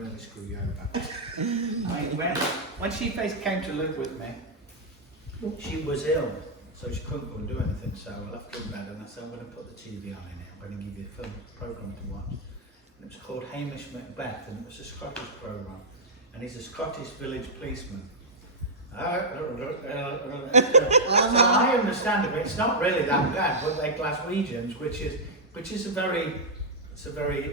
really screw you over. I mean, when she first came to live with me, she was ill, so she couldn't go and do anything. So I left her in bed and I said, I'm going to put the TV on in it. I'm going to give you a film program to watch. And it was called Hamish Macbeth, and it was a Scottish program. And he's a Scottish village policeman. So I understand it, but it's not really that bad. But they're Glaswegians, which is a very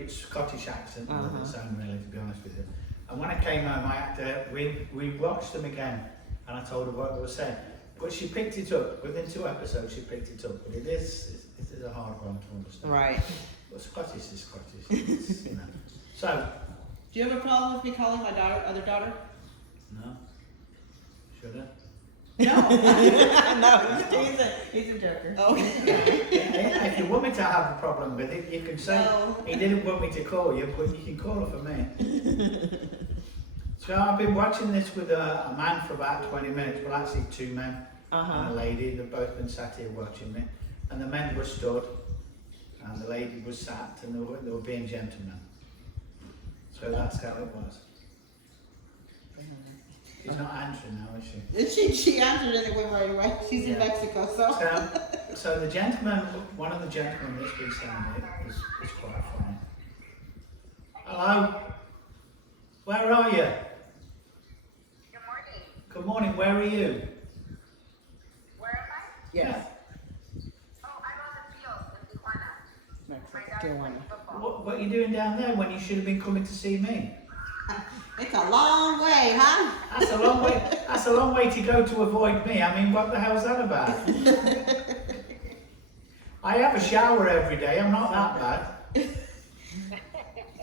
Scottish accent. Doesn't sound really, to be honest with you. And when I came home, we watched them again, and I told her what they were saying. But she picked it up within 2 episodes. She picked it up, but it is a hard one to understand. Right. But Scottish is Scottish. It's, you know. So, Do you have a problem with me calling my other daughter? no. Should I? No. No, he's a joker. Okay. If you want me to have a problem with it, you can say he didn't want me to call you, but you can call her for me. So I've been watching this with a man for about 20 minutes, well actually 2 men and a lady. They've both been sat here watching me. And the men were stood and the lady was sat and they were being gentlemen. So that's how it was. She's not answering now, is she? She answered anyway right away. She's in Mexico, so. So the gentleman, one of the gentlemen that's been saying it is quite funny. Hello? Where are you? Good morning. Good morning, where are you? Where am I? Yes. Oh, I'm on the field in Tijuana. My Mexico, daughter's Tijuana. playing football. What are you doing down there when you should have been coming to see me? It's a long way, huh? That's a long way. That's a long way to go to avoid me. I mean, what the hell's that about? I have a shower every day. I'm not that bad.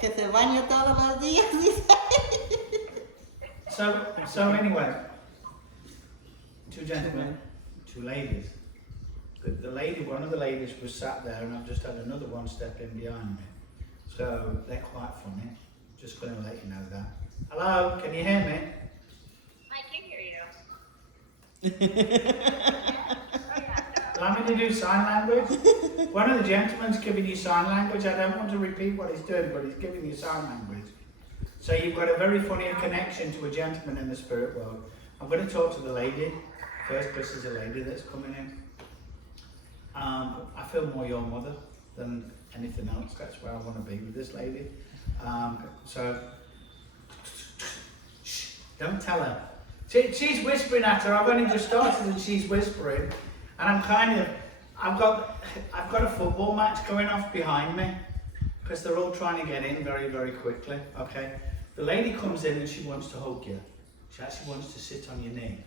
Que se baña todos los días. So anyway, 2 gentlemen, 2 ladies. The lady, one of the ladies was sat there, and I've just had another one step in behind me. So they're quite funny. Just going to let you know that. Hello, can you hear me? I can hear you. Allow me to do sign language. One of the gentlemen's giving you sign language. I don't want to repeat what he's doing, but he's giving you sign language. So you've got a very funny connection to a gentleman in the spirit world. I'm going to talk to the lady first, because there's a lady that's coming in. I feel more your mother than anything else. That's where I want to be with this lady. So, shh, don't tell her. She's whispering at her. I've only just started and she's whispering. And I've got a football match going off behind me because they're all trying to get in very, very quickly. Okay. The lady comes in and she wants to hug you. She actually wants to sit on your knee.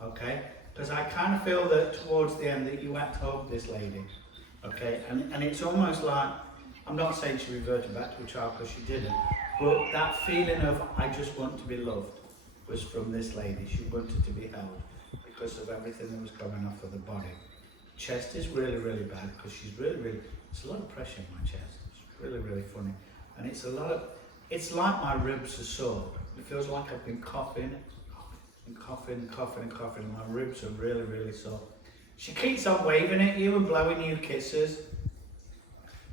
Okay. Because I kind of feel that towards the end that you had to hug this lady. Okay. And it's almost like, I'm not saying she reverted back to a child because she didn't, but that feeling of I just want to be loved was from this lady. She wanted to be held because of everything that was going off of the body. Chest is really, really bad because she's really, it's a lot of pressure in my chest. It's really, really funny. And it's like my ribs are sore. It feels like I've been coughing and coughing. And my ribs are really, really sore. She keeps on waving at you and blowing you kisses.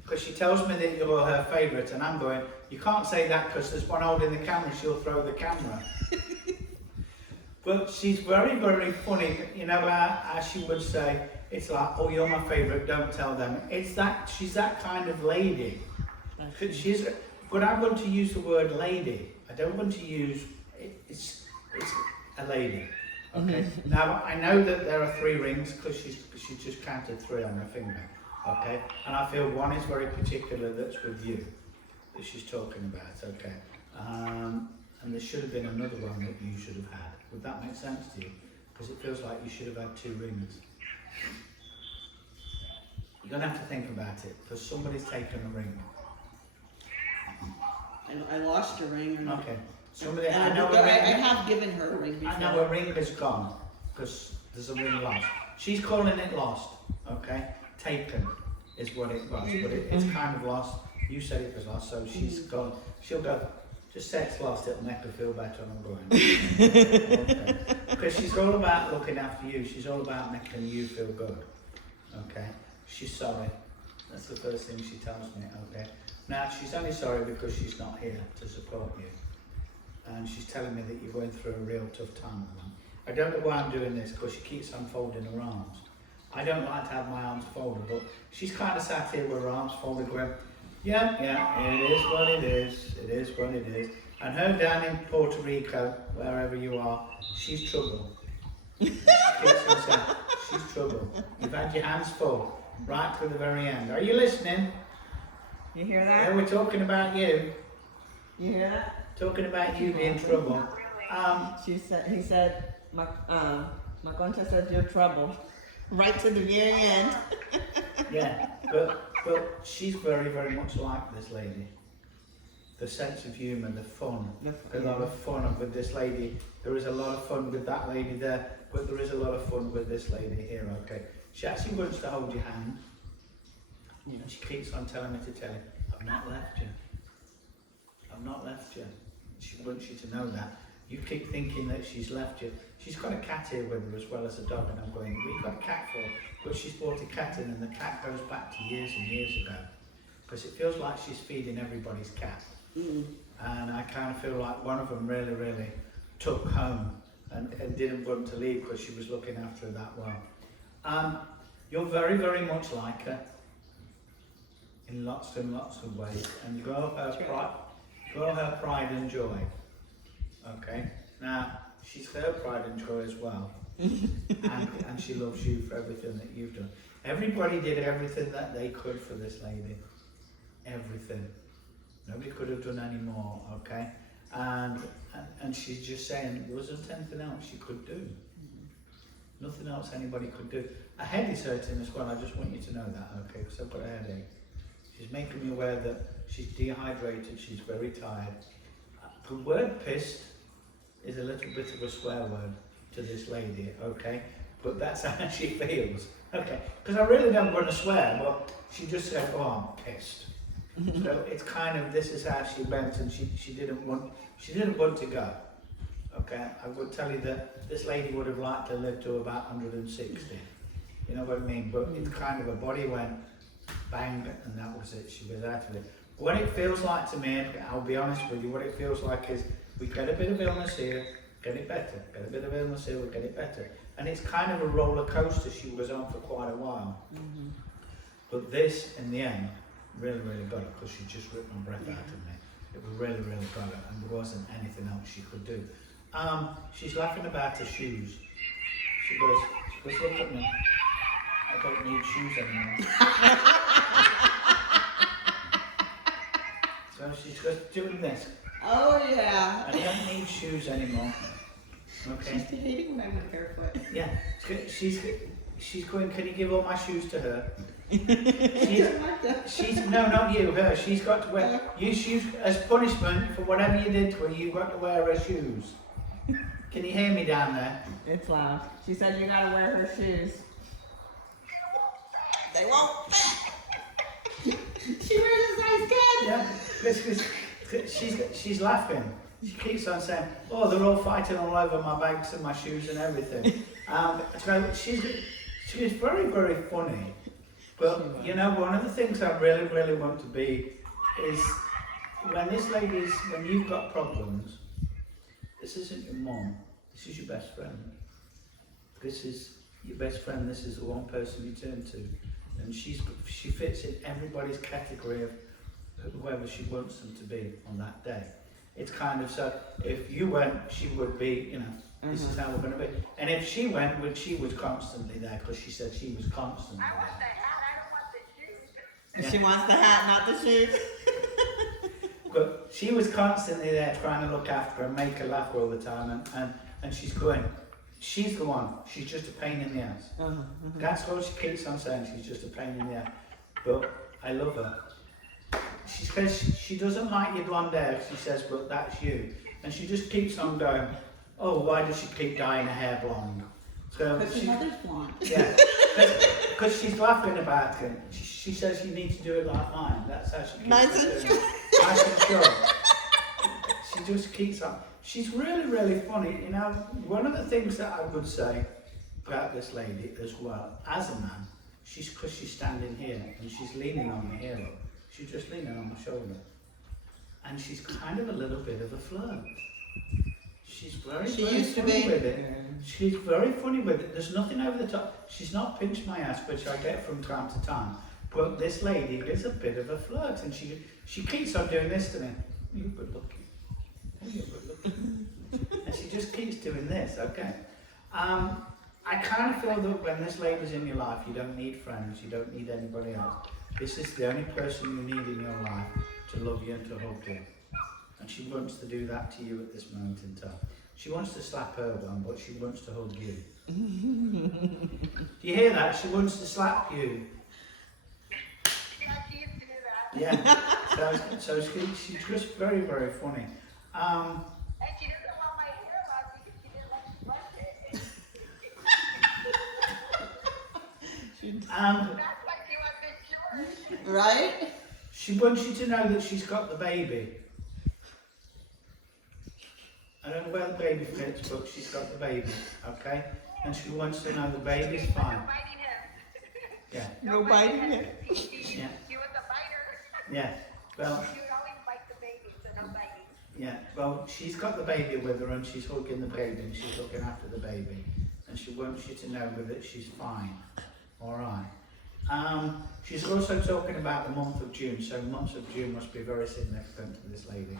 Because she tells me that you're her favourite, and I'm going, you can't say that because there's one holding the camera, she'll throw the camera. But she's very, very funny. You know how she would say, it's like, oh, you're my favourite, don't tell them. It's that, she's that kind of lady. But I want to use the word lady. I don't want to use, it's a lady. Okay. Now, I know that there are 3 rings because she just counted 3 on her finger. Okay, and I feel one is very particular that's with you, that she's talking about, okay. And there should have been another one that you should have had. Would that make sense to you? Because it feels like you should have had 2 rings. You're going to have to think about it, because somebody's taken a ring. I lost a ring. Okay. I have given her a ring before. I know a ring is gone, because there's a ring lost. She's calling it lost, okay? Taken is what it was, but it's kind of lost. You said it was lost, so she's gone. She'll go, just say it's lost, it'll make her feel better, and I'm going. Okay. Because she's all about looking after you, she's all about making you feel good. Okay? She's sorry. That's the first thing she tells me, okay? Now, she's only sorry because she's not here to support you. And she's telling me that you're going through a real tough time at the moment. I don't know why I'm doing this, because she keeps unfolding her arms. I don't like to have my arms folded, but she's kind of sat here with her arms folded going, yeah, it is what it is, it is what it is. And her down in Puerto Rico, wherever you are, she's trouble. She keeps on saying, she's trouble. You've had your hands full, right to the very end. Are you listening? You hear Yeah, that? we're talking about you. You hear that? Talking about you being trouble. He said, my concha said you're trouble. Right to the very end. Yeah, but she's very, very much like this lady. The sense of humour, the fun, a lot of fun with this lady. There is a lot of fun with that lady there, but there is a lot of fun with this lady here, okay? She actually wants to hold your hand, and she keeps on telling me to tell you, I've not left you. I've not left you. She wants you to know that. You keep thinking that she's left you. She's got a cat here with her as well as a dog, and I'm going, we've got a cat for her. But she's brought a cat in, and the cat goes back to years and years ago. Because it feels like she's feeding everybody's cat. And I kind of feel like one of them really, really took home and didn't want to leave because she was looking after her that well. You're very, very much like her in lots and lots of ways, and you're her pride and joy. Okay, now she's her pride and joy as well, and she loves you for everything that you've done. Everybody did everything that they could for this lady, everything. Nobody could have done any more, okay? And she's just saying there wasn't anything else she could do. Nothing else anybody could do. Her head is hurting as well, I just want you to know that, okay? Because I've got a headache. She's making me aware that she's dehydrated, she's very tired. The word pissed is a little bit of a swear word to this lady, okay? But that's how she feels, okay? Because I really don't want to swear, but she just said, oh, I'm pissed. So it's kind of, this is how she went, and she didn't want to go. Okay, I would tell you that this lady would have liked to live to about 160. You know what I mean? But it's kind of, her body went bang, and that was it. She was out of it. What it feels like to me, I'll be honest with you, what it feels like is we get a bit of illness here, get it better. Get a bit of illness here, we get it better. And it's kind of a roller coaster she was on for quite a while. But this, in the end, really, really got it, because she just ripped my breath out of me. It was really, really got it, and there wasn't anything else she could do. She's laughing about her shoes. She goes, look at me. I don't need shoes anymore. So she's just doing this. Oh yeah. I don't need shoes anymore. Okay. She's hating when I went barefoot. Yeah. She's going, can you give all my shoes to her? No, not you, her. She's got to wear your shoes as punishment for whatever you did to her. You've got to wear her shoes. Can you hear me down there? It's loud. She said you gotta wear her shoes. They won't fit. She wears a size 10. Yeah, because she's laughing. She keeps on saying, oh, they're all fighting all over my bags and my shoes and everything. So she's very, very funny. But, you know, one of the things I really, really want to be is when you've got problems, this isn't your mom, this is your best friend. This is your best friend, this is the one person you turn to. And she fits in everybody's category of whoever she wants them to be on that day. It's kind of, so if you went, she would be, you know, this is how we're going to be. And if she went, she was constantly there, because she said she was constantly I want the there. hat, I don't want the shoes. She wants the hat, not the shoes. But she was constantly there trying to look after her and make her laugh all the time, and she's going, she's the one, she's just a pain in the ass. That's what she keeps on saying, she's just a pain in the ass. But I love her. She says she doesn't like your blonde hair, she says, but that's you. And she just keeps on going, oh, why does she keep dyeing her hair blonde? So But your mother's blonde. yeah, because she's laughing about it. She says you need to do it like mine. That's how she keeps Nice on and doing short. it. Nice and short. She just keeps on. She's really, really funny. You know, one of the things that I would say about this lady as well, as a man, because she's standing here and she's leaning on me here. Look. She's just leaning on my shoulder. And she's kind of a little bit of a flirt. She's very, She very used to funny be. with it. She's very funny with it. There's nothing over the top. She's not pinched my ass, which I get from time to time. But this lady is a bit of a flirt, and she keeps on doing this to me. You're good looking. Oh, you're good looking. And she just keeps doing this, okay? I kind of feel that when this lady's in your life, you don't need friends, you don't need anybody else. This is the only person you need in your life to love you and to hug you. And she wants to do that to you at this moment in time. She wants to slap her one, but she wants to hug you. Do you hear that? She wants to slap you. Yeah, she used to do that. Yeah. So she's just very, very funny. And she doesn't want my hair lost because she didn't let me brush it. That's why she wants it short. Right? She wants you to know that she's got the baby. I don't know where the baby fits, but she's got the baby, okay? And she wants to know the baby's fine. No biting him. Yeah, No biting him. yeah, She was a biter. yeah. Well, She would always bite the baby, so no biting. yeah. Well, she's got the baby with her, and she's hugging the baby, and she's looking after the baby, and she wants you to know that she's fine. All right. She's also talking about the month of June, so months of June must be very significant to this lady.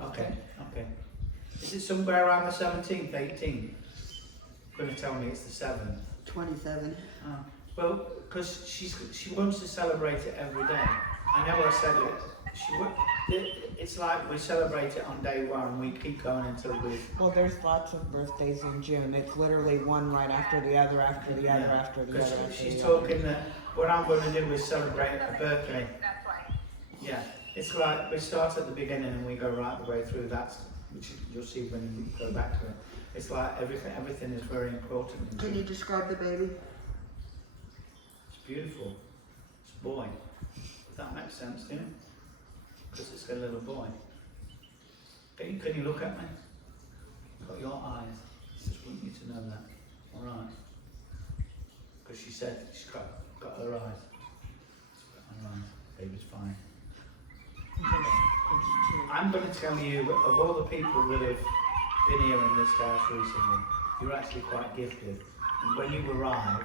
Okay, okay. Is it somewhere around the 17th, 18th? Going to tell me it's the 7th. 27. Well, because she wants to celebrate it every day. I know I said it. It's like we celebrate it on day one and we keep going until we... Well, there's lots of birthdays in June. It's literally one right after the other, after the other, after the other. Because after she's the other. talking that what I'm going to do is celebrate her birthday. That's why. Yeah, it's like we start at the beginning and we go right the way through. That's which you'll see when you go back to it. It's like everything is very important. Can you describe the baby? It's beautiful. It's a boy. If that makes sense, do you? Because it's a little boy. Can you look at me? Got your eyes. Just want you to know that. All right. Because she said she's got her eyes. She's got her eyes. Baby's fine. I'm going to tell you, of all the people that have been here in this house recently, you're actually quite gifted. And when you arrived,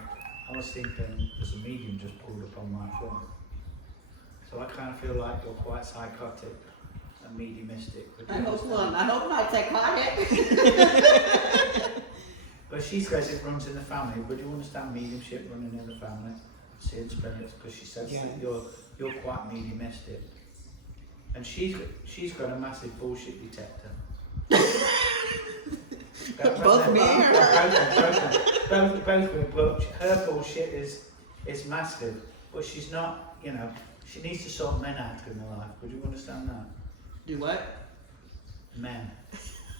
I was thinking, there's a medium just pulled up on my phone. So I kind of feel like you're quite psychotic and mediumistic. I hope not psychotic. But she says it runs in the family. But do you understand mediumship running in the family? Seeing spirits, because she says that you're quite mediumistic. And she's got a massive bullshit detector. Both me or both. But her bullshit is massive. But she's not, she needs to sort men out in her life. Would you understand that? Do what? Men.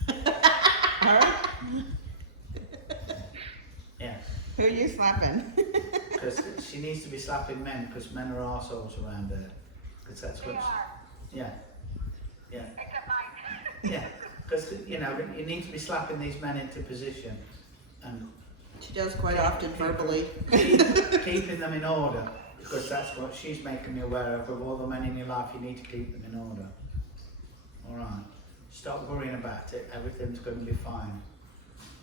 Her? Yeah. Who are you slapping? Because she needs to be slapping men because men are arseholes around her. Because that's They what. are. Yeah. Yeah. Except mine. Yeah. Because you need to be slapping these men into position and She does quite often verbally. keeping them in order. Because that's what she's making me aware of all the men in your life. You need to keep them in order. All right. Stop worrying about it. Everything's going to be fine.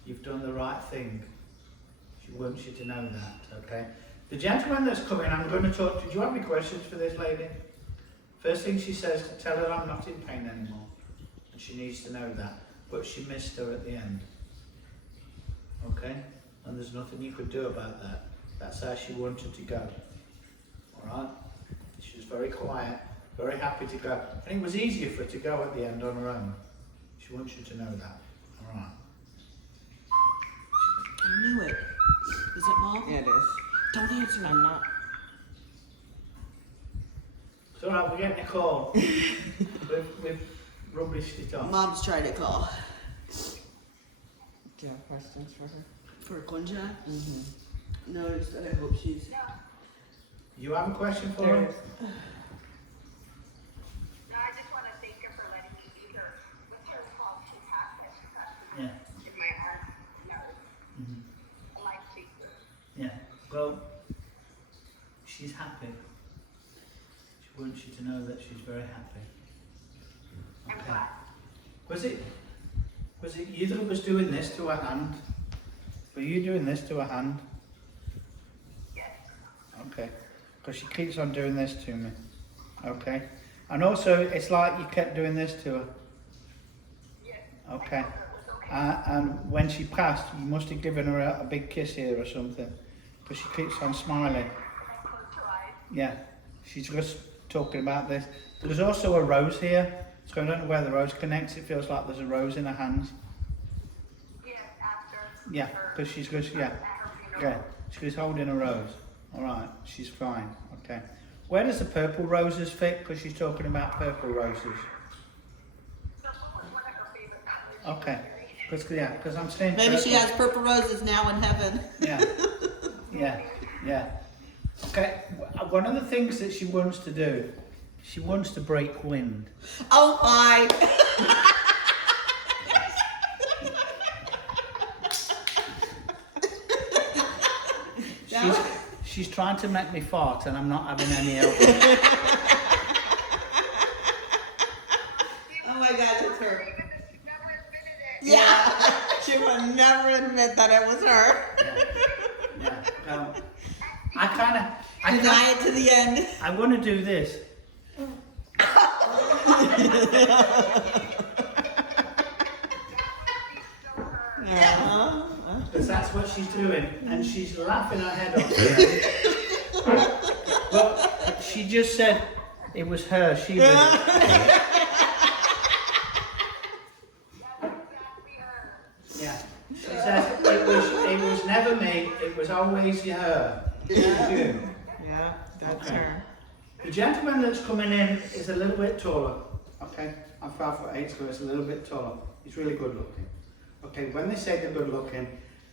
You've done the right thing. She wants you to know that, okay? The gentleman that's coming, I'm going to talk to. Do you have any questions for this lady? First thing she says, tell her I'm not in pain anymore. And she needs to know that. But she missed her at the end. Okay? And there's nothing you could do about that. That's how she wanted to go. Alright? She was very quiet, very happy to go. And it was easier for her to go at the end on her own. She wants you to know that. Alright? I knew it. Is it Mom? Yeah, it is. Don't answer. I'm not. It's alright, we're getting a call. we've rubbished it off. Mom's trying to call. Do you have questions for her? For Kunja? Mm-hmm. No, just that I hope she's... You have a question for There her? is. No, I just want to thank her for letting me see her with her fault. She passed that she passed Yeah. in my heart. Mhm. A life changer. Yeah. Well, she's happy. She wants you to know that she's very happy. I'm Okay. glad. Was it you that was doing this to her hand? Were you doing this to her hand? Yes. Okay. Because she keeps on doing this to me. Okay. And also, it's like you kept doing this to her. Yes. Okay. It was okay. And when she passed, you must have given her a big kiss here or something. Because she keeps on smiling. Close your eyes. Yeah. She's just talking about this. There's also a rose here. So I don't know where the rose connects. It feels like there's a rose in her hands. Yes, after. Yeah. her- Because she's just, yeah. At her funeral. Yeah. She's holding a rose. All right. She's fine. Okay. Where does the purple roses fit? Because she's talking about purple roses. That was one of her favorite colors. Okay. Because I'm saying Maybe she purple. has purple roses now in heaven. Yeah, yeah, yeah. Okay, one of the things that she wants to do, she wants to break wind. Oh, fine. She's trying to make me fart and I'm not having any help. Oh my God, it's her. She never admitted it. Yeah. She would never admit that it was her. Yeah, I kind of, Deny it to the end. I want to do this. Uh-huh. Because that's what she's doing, and she's laughing her head off. Here. But she just said it was her. She did it. Yeah. She says it was never me. It was always her. It was you. Yeah, that's Okay. her. The gentleman that's coming in is a little bit taller. Okay, I'm 5'8", so he's a little bit taller. He's really good looking. Okay, when they say they're good looking,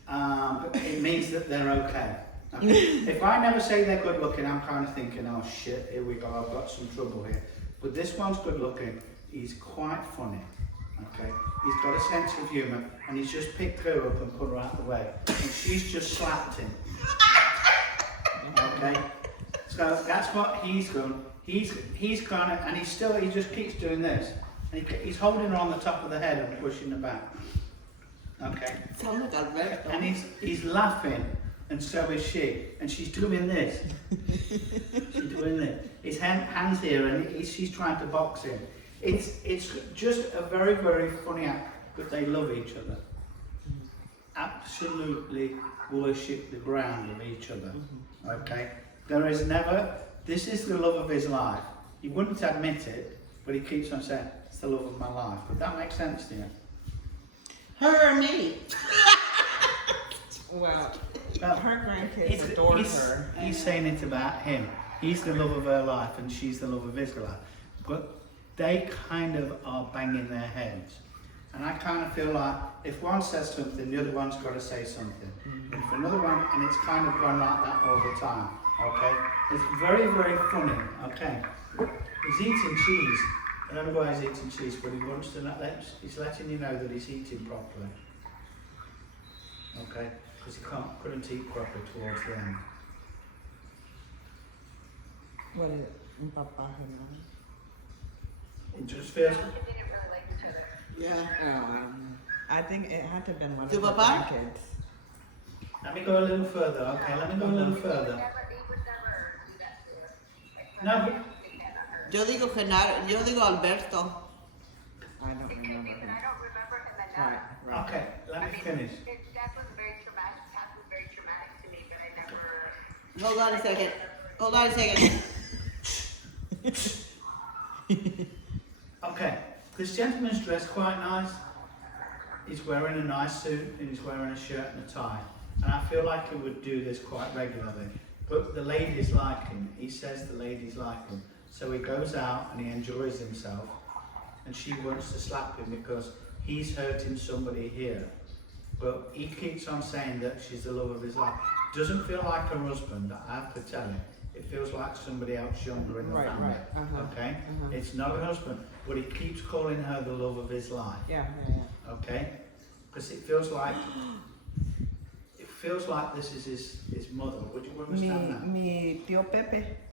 it means that they're okay. Okay? If I never say they're good looking, I'm kind of thinking, oh shit, here we go, I've got some trouble here. But this one's good looking. He's quite funny. Okay, he's got a sense of humour, and he's just picked her up and put her out the way, and she's just slapped him. Okay, so that's what he's done. He's kind of, and he just keeps doing this, and he's holding her on the top of the head and pushing her back. Okay, Sound like Alberto. and he's laughing, and so is she, and she's doing this. She's doing this. His hands here, and she's trying to box him. It's just a very, very funny act, but they love each other. Absolutely worship the ground of each other. Okay? There is never, this is the love of his life. He wouldn't admit it, but he keeps on saying, it's the love of my life. Would that make sense to you? Her or me? Well, Well, her grandkids adore her. He's saying it about him. He's the love of her life and she's the love of his life. But they kind of are banging their heads. And I kind of feel like if one says something, the other one's got to say something. And if another one, and it's kind of gone like that all the time. Okay? It's very, very funny. Okay? He's eating cheese. I don't know why he's eating cheese, but he wants to he's letting you know that he's eating properly. Okay? Because he couldn't eat properly towards the end. What is it? Papa, her It just feels. They didn't really like each other. Yeah. I think it had to have been one of To her Papa? grandkids. Let me go a little further, okay? Let me go a little He further. would never do that to her. Like, No, but they can't on her. Yo digo Genaro, yo digo Alberto. I don't It could remember be that him. I don't remember him enough. Right, right. okay, let me finish. That was very traumatic. That was very traumatic to me, but I never. Hold on a second. Hold on a second. Okay, this gentleman's dressed quite nice. He's wearing a nice suit and he's wearing a shirt and a tie. And I feel like he would do this quite regularly. But the ladies like him. He says the ladies like him. So he goes out and he enjoys himself. And she wants to slap him because he's hurting somebody here. But he keeps on saying that she's the love of his life. Doesn't feel like her husband, I have to tell him. It feels like somebody else younger in the Right, family. right, uh-huh, Okay? uh-huh. It's not her husband, but he keeps calling her the love of his life. Yeah, yeah, yeah. Okay? Because it feels like this is his mother. Would you understand that? Mi tío Pepe.